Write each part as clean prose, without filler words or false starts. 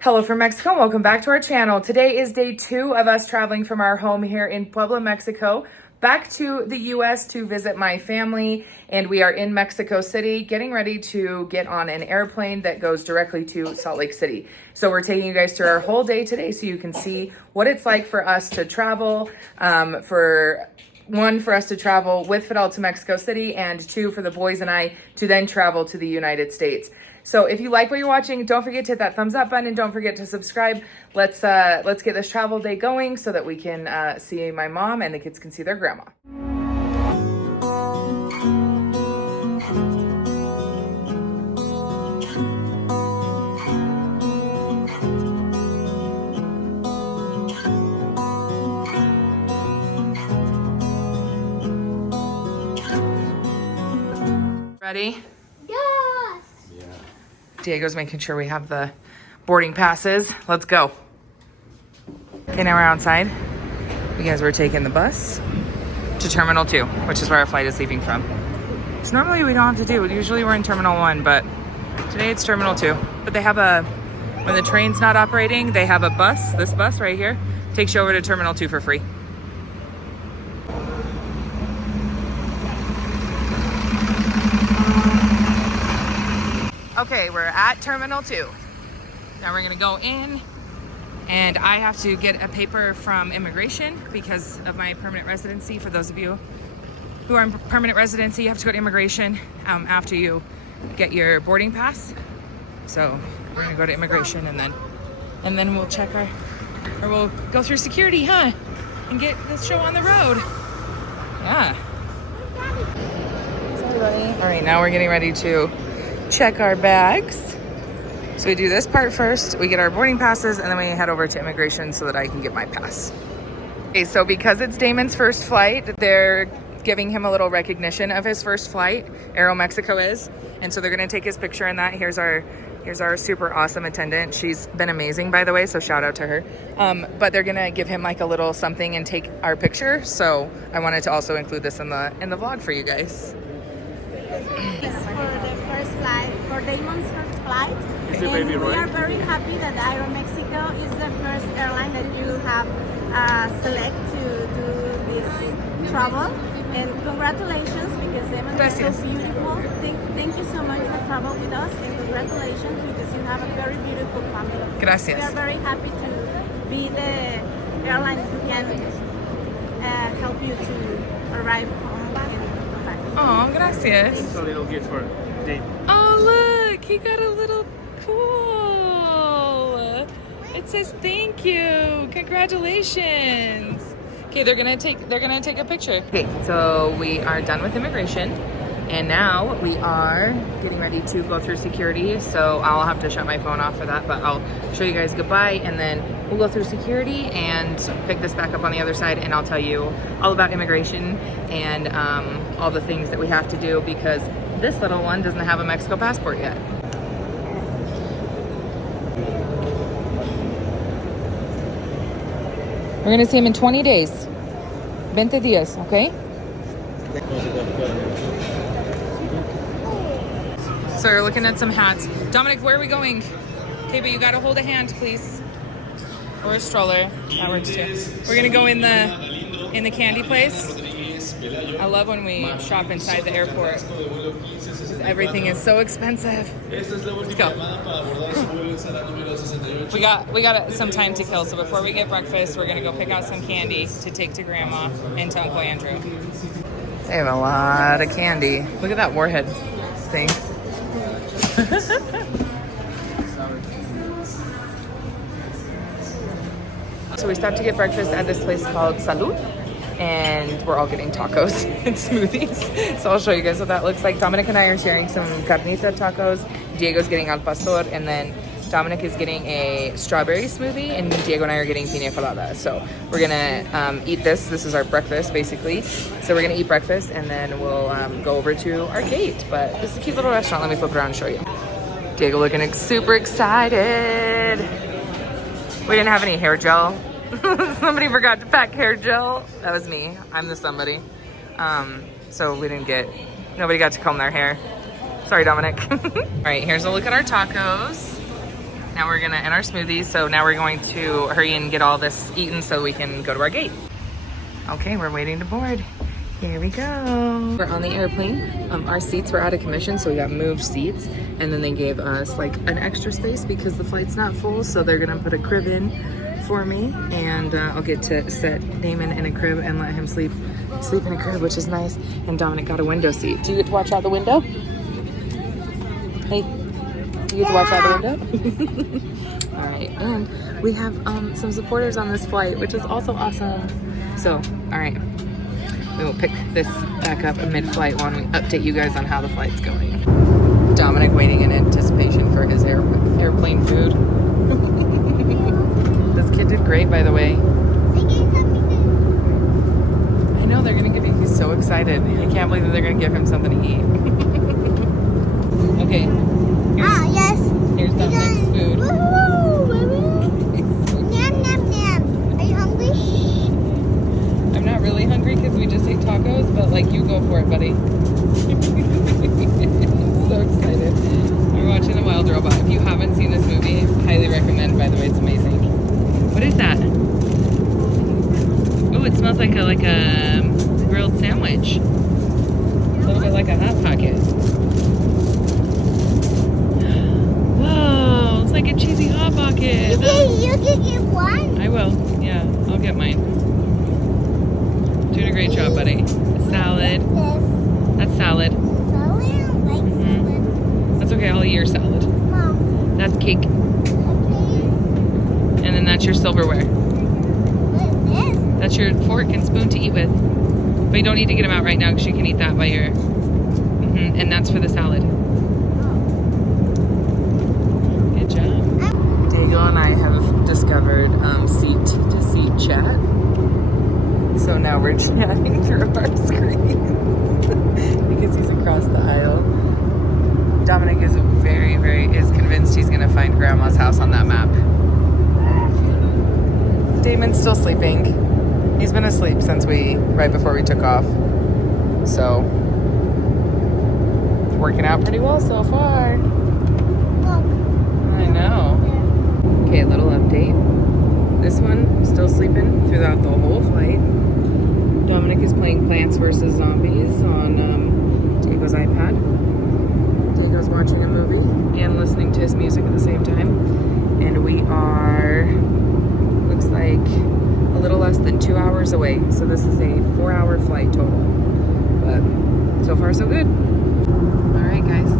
Hello from Mexico, welcome back to our channel. Today is day 2 of us traveling from our home here in Puebla, Mexico, back to the US to visit my family. And we are in Mexico City, getting ready to get on an airplane that goes directly to Salt Lake City. So we're taking you guys through our whole day today so you can see what it's like for us to travel, for us to travel with Fidel to Mexico City, and 2, for the boys and I to then travel to the United States. So if you like what you're watching, don't forget to hit that thumbs up button and don't forget to subscribe. Let's get this travel day going so that we can see my mom and the kids can see their grandma. Ready? Yes! Yeah. Diego's making sure we have the boarding passes. Let's go. Okay, now we're outside because we're taking the bus to Terminal 2, which is where our flight is leaving from. So normally we don't have to do it. Usually we're in Terminal 1, but today it's Terminal 2. But they have when the train's not operating, they have a bus, this bus right here, takes you over to Terminal 2 for free. Okay, we're at Terminal 2. Now we're gonna go in, and I have to get a paper from immigration because of my permanent residency. For those of you who are in permanent residency, you have to go to immigration after you get your boarding pass. So we're gonna go to immigration and then we'll check we'll go through security, huh? And get this show on the road. Yeah. Sorry, buddy. All right, now we're getting ready to check our bags. So we do this part first, we get our boarding passes, and then we head over to immigration so that I can get my pass. Okay, so because it's Damon's first flight, they're giving him a little recognition of his first flight. Aeromexico is, and so they're gonna take his picture in that. Here's our super awesome attendant. She's been amazing, by the way, so shout out to her. But they're gonna give him like a little something and take our picture. So I wanted to also include this in the vlog for you guys. For Daemon's first flight, and we are very happy that Aeromexico is the first airline that you have select to do this travel. And congratulations, because Daemon is so beautiful. Thank you so much for travel with us, and congratulations because you have a very beautiful family. Gracias. We are very happy to be the airline who can help you to arrive home and come back. Oh, gracias. It's a little gift for Dave. Oh, look, he got a little pool. It says thank you, congratulations. Okay, they're gonna take a picture. Okay, so we are done with immigration, and now we are getting ready to go through security. So I'll have to shut my phone off for that, but I'll show you guys goodbye, and then we'll go through security and pick this back up on the other side, and I'll tell you all about immigration and all the things that we have to do, because this little one doesn't have a Mexico passport yet. We're gonna see him in 20 days. 20 días, okay? So we're looking at some hats. Dominic, where are we going? Okay, but you gotta hold a hand, please. Or a stroller, that works too. We're gonna go in the candy place. I love when we shop inside the airport. Everything is so expensive. Let's go. We got some time to kill, so before we get breakfast, we're gonna go pick out some candy to take to Grandma and to Uncle Andrew. They have a lot of candy. Look at that warhead thing. So we stopped to get breakfast at this place called Salud, and we're all getting tacos and smoothies. So I'll show you guys what that looks like. Dominic and I are sharing some carnita tacos. Diego's getting al pastor, and then Dominic is getting a strawberry smoothie, and Diego and I are getting pina colada. So we're gonna eat this. This is our breakfast, basically. So we're gonna eat breakfast, and then we'll go over to our gate. But this is a cute little restaurant. Let me flip it around and show you. Diego looking super excited. We didn't have any hair gel. Somebody forgot to pack hair gel. That was me. I'm the somebody. So nobody got to comb their hair. Sorry, Dominic. All right, here's a look at our tacos. Now we're gonna end our smoothies. So now we're going to hurry and get all this eaten so we can go to our gate. Okay, we're waiting to board. Here we go. We're on the airplane. Our seats were out of commission, so we got moved seats. And then they gave us like an extra space because the flight's not full. So they're gonna put a crib in for me. And I'll get to set Daemon in a crib and let him sleep in a crib, which is nice. And Dominic got a window seat. Do you get to watch out the window? Hey, do you get to watch out the window? All right, and we have some supporters on this flight, which is also awesome. So, all right. We will pick this back up mid-flight while we update you guys on how the flight's going. Dominic waiting in anticipation for his airplane food. This kid did great, by the way. I know, they're gonna give you, he's so excited. I can't believe that they're gonna give him something to eat. Okay. Yes. Here's Dominic's food. Yum, yum, yum. Are you hungry? I'm not really hungry because we just ate tacos, but like, you go for it, buddy. So excited. We're watching The Wild Robot. If you haven't seen this movie, highly recommend, by the way, it's amazing. What is that? Oh, it smells like a grilled sandwich. A little bit like a Hot Pocket. Whoa, it's like a cheesy Hot Pocket. You can get one. I will, yeah, I'll get mine. Doing a great job, buddy. Salad. That's salad. That's okay, I'll eat your salad. Mom. That's cake. Okay. And then that's your silverware. What is this? That's your fork and spoon to eat with. But you don't need to get them out right now because you can eat that by your... And that's for the salad. Good job. Diego and I have discovered seat-to-seat chat. So now we're chatting through our screen because he's across the aisle. Dominic is is convinced he's gonna find Grandma's house on that map. Damon's still sleeping. He's been asleep since right before we took off. So, it's working out pretty well so far. Look. I know. Okay, a little update. This one still sleeping throughout the whole flight. Dominic is playing Plants vs. Zombies on Diego's iPad. Diego's watching a movie and listening to his music at the same time. And we are, looks like, a little less than 2 hours away. So this is a 4-hour flight total. But so far so good. All right, guys.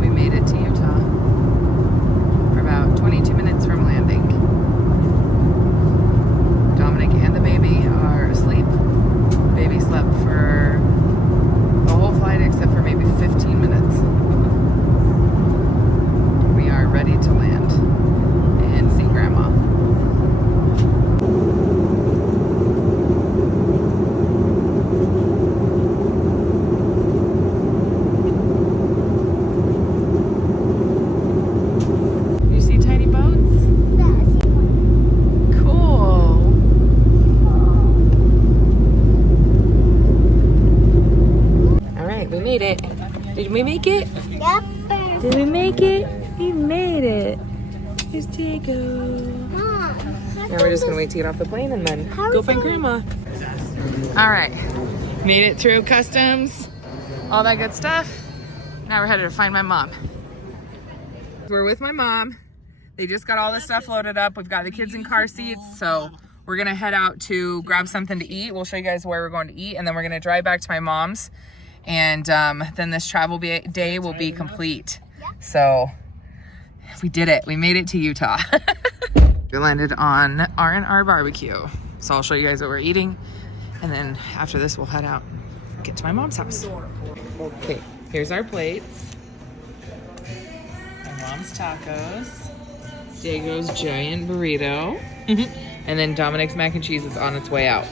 We made it to Utah. We're about 22 minutes from landing. Dominic and the baby are asleep. Baby slept for the whole flight except for maybe 15 minutes. We are ready to land and see Grandma. You see tiny boats? Cool. All right, we made it. Did we make it? Yep. Did we make it? We made it. Here's Diego. Mom. Now we're just gonna wait to get off the plane and then go find Grandma. All right, made it through customs, all that good stuff. Now we're headed to find my mom. We're with my mom. They just got all this stuff loaded up. We've got the kids in car seats, so we're gonna head out to grab something to eat. We'll show you guys where we're going to eat, and then we're gonna drive back to my mom's. And then this travel day will be complete. So we did it. We made it to Utah. We landed on R&R Barbecue. So I'll show you guys what we're eating. And then after this, we'll head out and get to my mom's house. Okay, here's our plates. My mom's tacos. Diego's giant burrito. And then Dominic's mac and cheese is on its way out.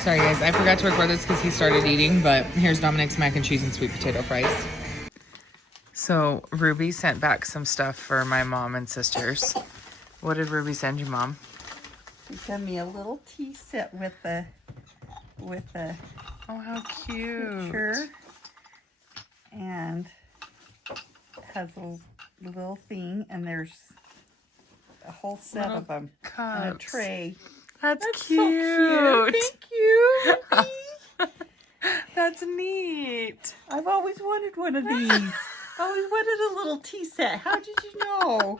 Sorry guys, I forgot to record this because he started eating, but here's Dominic's mac and cheese and sweet potato fries. So Ruby sent back some stuff for my mom and sisters. What did Ruby send you, Mom? She sent me a little tea set with a Oh, how cute. picture and has a little thing, and there's a whole set of them in a cups. tray. That's So cute. Thank you, Ruby. That's neat. I've always wanted one of these. I always wanted a little tea set. How did you know?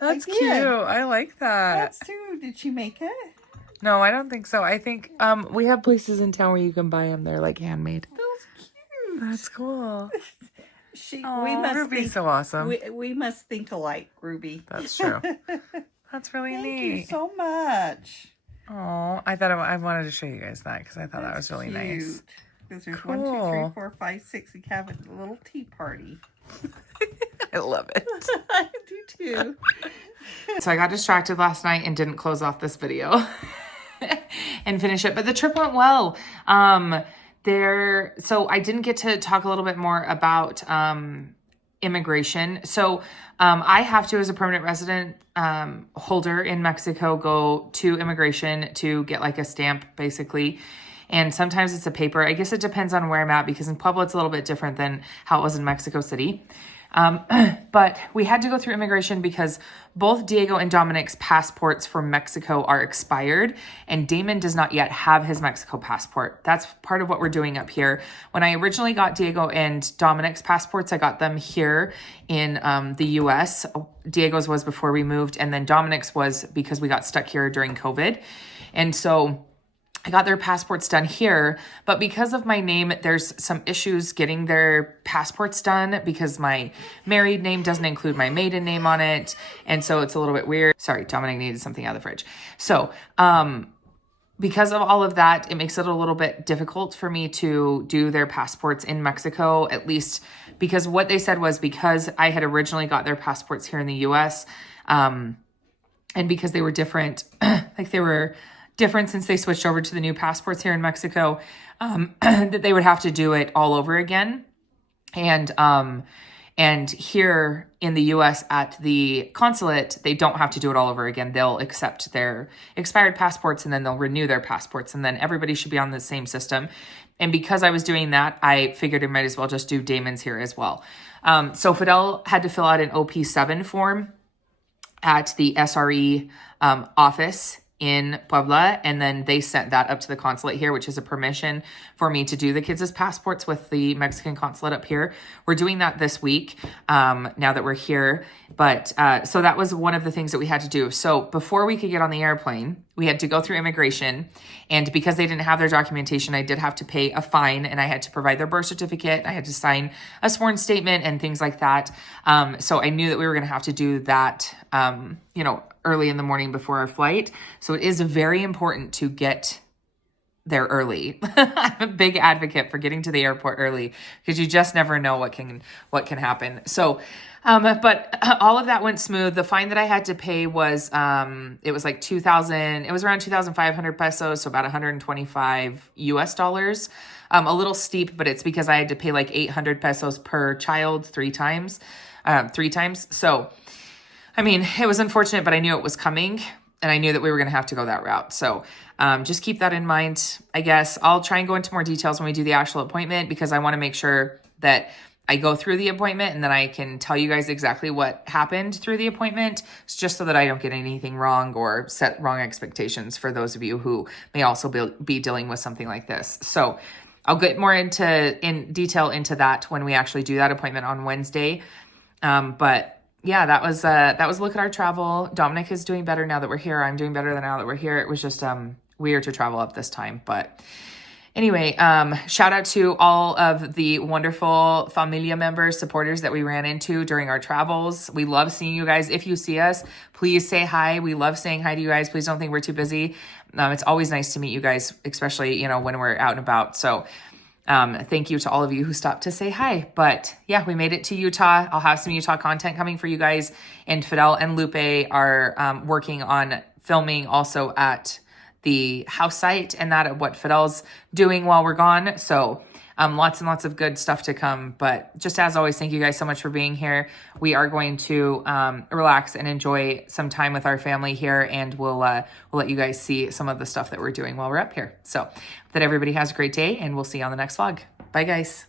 That's cute. I like that. That's too. Did she make it? No, I don't think so. I think we have places in town where you can buy them. They're like handmade. Those cute. That's cool. We Oh, must Ruby's think, so awesome. we must think alike, Ruby. That's true. That's really Thank neat. you so much. Oh, I thought I wanted to show you guys that because I thought that was really nice. Because there's Cool. 1, 2, 3, 4, 5, 6. We have a little tea party. I love it. I do too. So I got distracted last night and didn't close off this video and finish it, but the trip went well. So I didn't get to talk a little bit more about immigration. So I have to, as a permanent resident holder in Mexico, go to immigration to get like a stamp, basically. And sometimes it's a paper. I guess it depends on where I'm at, because in Puebla it's a little bit different than how it was in Mexico City. But we had to go through immigration because both Diego and Dominic's passports for Mexico are expired, and Daemon does not yet have his Mexico passport. That's part of what we're doing up here. When I originally got Diego and Dominic's passports, I got them here in the US. Diego's was before we moved, and then Dominic's was because we got stuck here during COVID. And so I got their passports done here, but because of my name, there's some issues getting their passports done because my married name doesn't include my maiden name on it. And so it's a little bit weird. Sorry, Dominic needed something out of the fridge. So, because of all of that, it makes it a little bit difficult for me to do their passports in Mexico, at least because what they said was because I had originally got their passports here in the US, and because they were different, like they were different since they switched over to the new passports here in Mexico, that they would have to do it all over again. And here in the US at the consulate, they don't have to do it all over again. They'll accept their expired passports and then they'll renew their passports, and then everybody should be on the same system. And because I was doing that, I figured I might as well just do Daemon's here as well. So Fidel had to fill out an OP7 form at the SRE office in Puebla, and then they sent that up to the consulate here, which is a permission for me to do the kids' passports with the Mexican consulate up here. We're doing that this week, now that we're here. But so that was one of the things that we had to do. So before we could get on the airplane, we had to go through immigration, and because they didn't have their documentation, I did have to pay a fine, and I had to provide their birth certificate. I had to sign a sworn statement and things like that. So I knew that we were going to have to do that, early in the morning before our flight. So it is very important to get there early. I'm a big advocate for getting to the airport early because you just never know what can happen. So, but all of that went smooth. The fine that I had to pay was, it was like it was around 2,500 pesos. So about 125 US dollars. A little steep, but it's because I had to pay like 800 pesos per child three times. So, I mean, it was unfortunate, but I knew it was coming, and I knew that we were going to have to go that route. So just keep that in mind. I guess I'll try and go into more details when we do the actual appointment, because I want to make sure that I go through the appointment and then I can tell you guys exactly what happened through the appointment. It's just so that I don't get anything wrong or set wrong expectations for those of you who may also be dealing with something like this. So I'll get more in detail into that when we actually do that appointment on Wednesday. But yeah, that was a look at our travel. Dominic is doing better now that we're here. I'm doing better now that we're here. It was just weird to travel up this time. But anyway, shout out to all of the wonderful familia members, supporters that we ran into during our travels. We love seeing you guys. If you see us, please say hi. We love saying hi to you guys. Please don't think we're too busy. It's always nice to meet you guys, especially, when we're out and about. So thank you to all of you who stopped to say hi. But yeah, we made it to Utah. I'll have some Utah content coming for you guys. And Fidel and Lupe are working on filming also at the house site and that at what Fidel's doing while we're gone. So lots and lots of good stuff to come. But just as always, thank you guys so much for being here. We are going to relax and enjoy some time with our family here, and we'll let you guys see some of the stuff that we're doing while we're up here. So that everybody has a great day, and we'll see you on the next vlog. Bye, guys.